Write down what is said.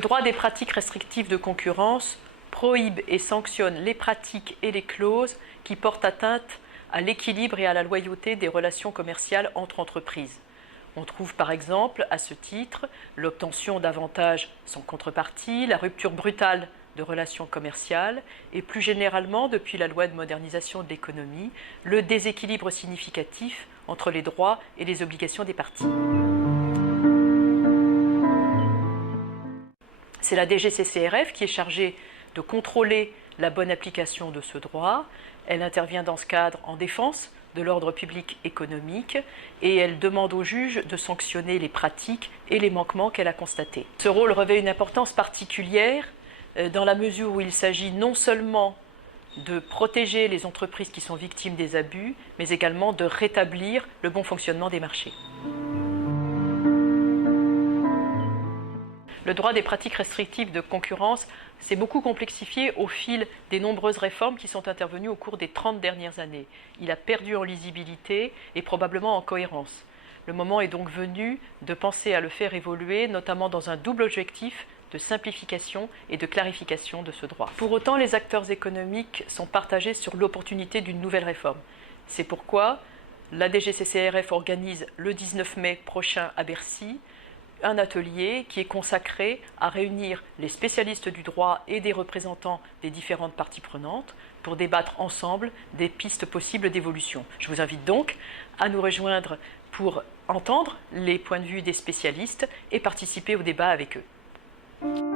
Le droit des pratiques restrictives de concurrence prohibe et sanctionne les pratiques et les clauses qui portent atteinte à l'équilibre et à la loyauté des relations commerciales entre entreprises. On trouve par exemple, à ce titre, l'obtention d'avantages sans contrepartie, la rupture brutale de relations commerciales et plus généralement, depuis la loi de modernisation de l'économie, le déséquilibre significatif entre les droits et les obligations des parties. C'est la DGCCRF qui est chargée de contrôler la bonne application de ce droit. Elle intervient dans ce cadre en défense de l'ordre public économique et elle demande au juge de sanctionner les pratiques et les manquements qu'elle a constatés. Ce rôle revêt une importance particulière dans la mesure où il s'agit non seulement de protéger les entreprises qui sont victimes des abus, mais également de rétablir le bon fonctionnement des marchés. Le droit des pratiques restrictives de concurrence s'est beaucoup complexifié au fil des nombreuses réformes qui sont intervenues au cours des 30 dernières années. Il a perdu en lisibilité et probablement en cohérence. Le moment est donc venu de penser à le faire évoluer, notamment dans un double objectif de simplification et de clarification de ce droit. Pour autant, les acteurs économiques sont partagés sur l'opportunité d'une nouvelle réforme. C'est pourquoi la DGCCRF organise le 19 mai prochain à Bercy un atelier qui est consacré à réunir les spécialistes du droit et des représentants des différentes parties prenantes pour débattre ensemble des pistes possibles d'évolution. Je vous invite donc à nous rejoindre pour entendre les points de vue des spécialistes et participer au débat avec eux.